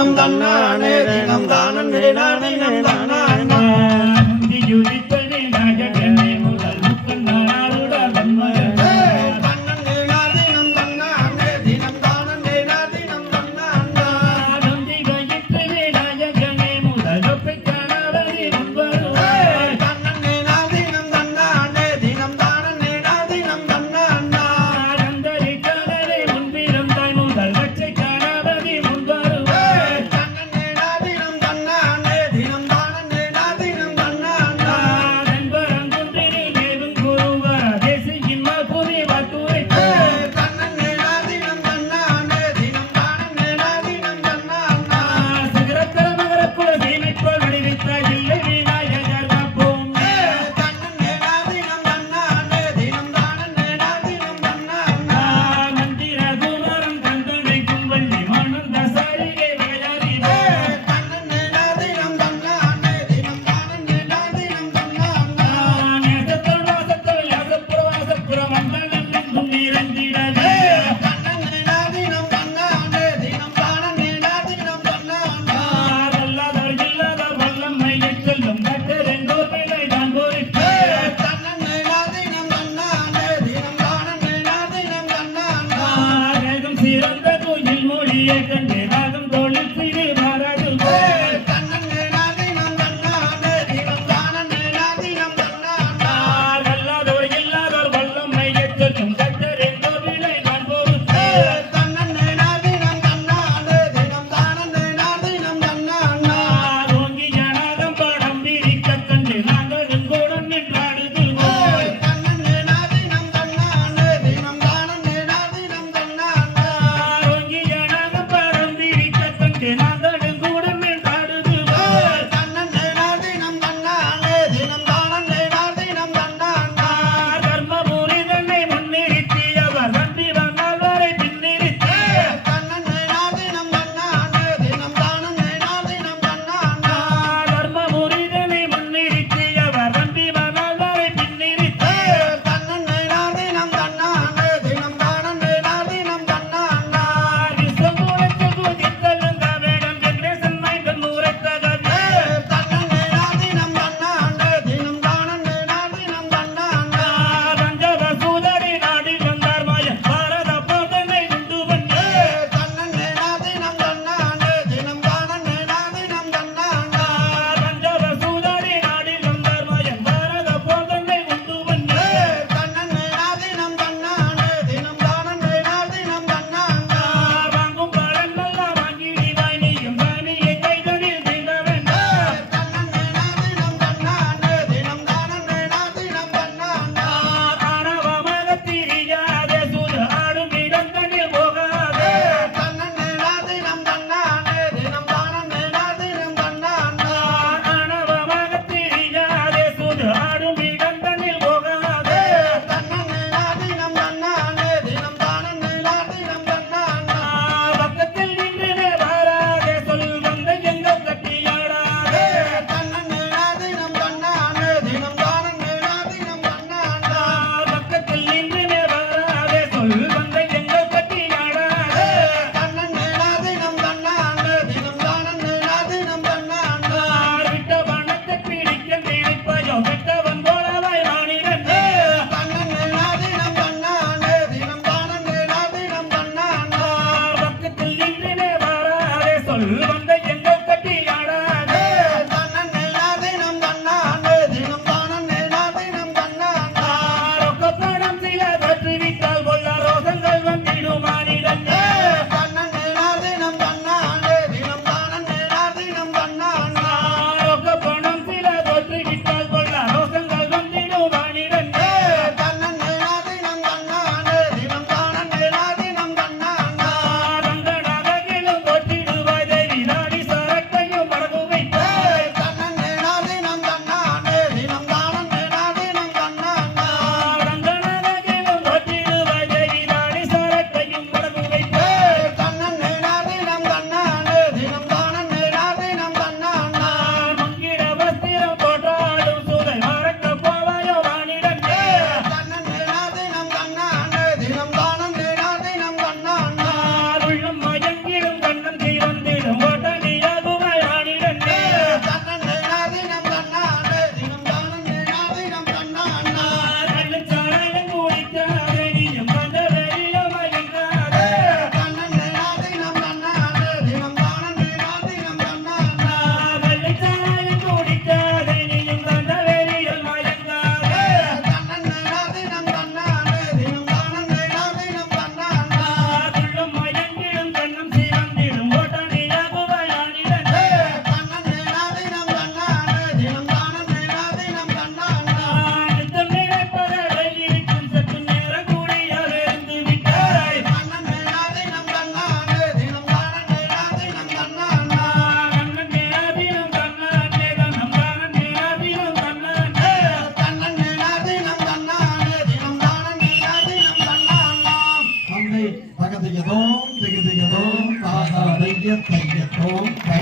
தினம் தன்னானே தினம் தானே தினம் தன்னானே யுதிப்பதே நாயகனே முதல் முக்கண்ணாருட வன்மகனே தினம் தன்னானே தினம் தானே தினம் தன்னானே நந்தி கயிற்றதே நாயகனே முதல் ஒப்பை காணாவதி முன்வருவே தினம் தன்னானே தினம் தானே தினம் தன்னானே நந்தரி காணரே முன்பிருந்தாய் முதல் வச்சை காணாவதி முன்வருவே தினம் தன்னானே தினம் தானே தினம் தன்னானே நண்பரங்குன்றினி ஏதும் குருவர தேசியின் மகுதி வத்துரை தினம் தன்னானே தினம் தானே தினம் தன்னானே சிகரத்தர மகரக்குல சீமைப்போல் வடிவித்த இல்லை விநாயகர் காப்போம் தினம் தன்னானே தினம் தானே தினம் தன்னானே மந்திர குமரன் கந்தனை கும்பள்ளி மணந்த சாரிகை வயறிவே தினம் தன்னானே தினம் தானே தினம் தன்னானே நேசத்தோடு வாசத்தோடு யாசப்புற வாசப்புற மந்தனம் நின்றும் நிறைந்திடவே தினம் தன்னானே தினம் தானே தினம் தன்னானே வல்லாதவர் இல்லாதவர் வல்லமையைச் சொல்லும் கட்டரெங்கோர் பிள்ளை தான் பொறிப்பே தினம் தன்னானே தினம் தானே தினம் தன்னானே வேகம் சிறந்த தூயில் மொழியை கண்டு ராகம் தோளில் சிறு மாறாடுவே தினம் தன்னானே தினம் தானே தினம் தன்னானே வல்லாதவர் இல்லாதவர் வல்லமையைச் சொல்லும் கட்டரெங்கோர் பிள்ளை தான் பொறிப்பே தினம் தன்னானே தினம் தானே தினம் தன்னானே ஓங்கி ஜனகம் படம் விரிக்கக் கண்டு நாங்களும் கூட நின்றாடுதுவோம் தினம் தன்னானே தினம் தானே தினம் தன்னானே ஓங்கி ஜனகம் படம் விரிக்கக் கண்டு நாங்களும் கூட நின்றாடுதுவோம் தினம் தன்னானே தினம் தானே தினம் தன்னானே தர்மபுரி தன்னை முன்னிறுத்தியவர் நம்பி வந்தால் வரை பின்னிறுத்தி தினம் தன்னானே தினம் தானே தினம் தன்னானே தர்மபுரி தன்னை முன்னிறுத்தியவர் நம்பி வந்தால் வரை பின்னிறுத்தி தினம் தன்னானே தினம் தானே தினம் தன்னானே விஸ்வமூலத்தில் குதித்தெழுந்த வேடம் வெங்கடேசன் மைந்தன் உரைத்ததே தினம் தன்னானே தினம் தானே தினம் தன்னானே பஞ்சவசூதரி நாடி வந்தார் மாய பாரத போதனை உண்டு பண்ணே தினம் தன்னானே தினம் தானே தினம் தன்னானே பஞ்சவசூதரி நாடி வந்தார் மாய பாரத போதனை உண்டு பண்ணே தினம் தன்னானே தினம் தானே தினம் தன்னானே வாங்கும் பழம் நல்லா வாங்கிடுவாய் நீயும் சாமியை கைதனில் செய்த வேண்டாம் தினம் தன்னானே தினம் தானே தினம் தன்னானே ஆணவமாக திரியாதே சூது ஆடும் இடங்களில் போகாதே தினம் தன்னானே தினம் தானே தினம் தன்னானே ஆணவமாக திரியாதே சூது ஆடும் இடங்களில் போகாதே தினம் தன்னானே தினம் தானே தினம் தன்னானே பக்கத்தில் நின்று வாராதே சொல் வந்த எங்கள் கட்டியாடாதே தினம் தன்னானே தினம் தானே தினம் தன்னானே பக்கத்தில் நின்று வாராதே சொல் வந்த எங்கள் கட்டியாடாதே தினம் தன்னானே தினம் தானே தினம் தன்னானே விட்ட பணத்தை பிடிக்க நினைப்பையோ பெற்றவன் போலவாய் வாணிடனே தினம் தன்னானே தினம் தானே தினம் தன்னானே பக்கத்தில் நின்று வாராதே சொல் வந்த எங்கள் கட்டியாடாதே தினம் தன்னானே தினம் தானே தினம் தன்னானே ரொக்க பணம் சில தற்றுவித்தால் கொள்ள ரோசங்கள் வந்திடுமானிடனே தினம் தன்னானே தினம் தானே தினம் தன்னானே ரொக்க பணம் சில தற்றுவித்தால் கொள்ள ரோசங்கள் வந்திடுமானிடனே தினம் தன்னானே தினம் தானே தினம் தன்னானே வந்த நகர்களும் தொற்றிடுவாய் தேவி நாடி ஓம்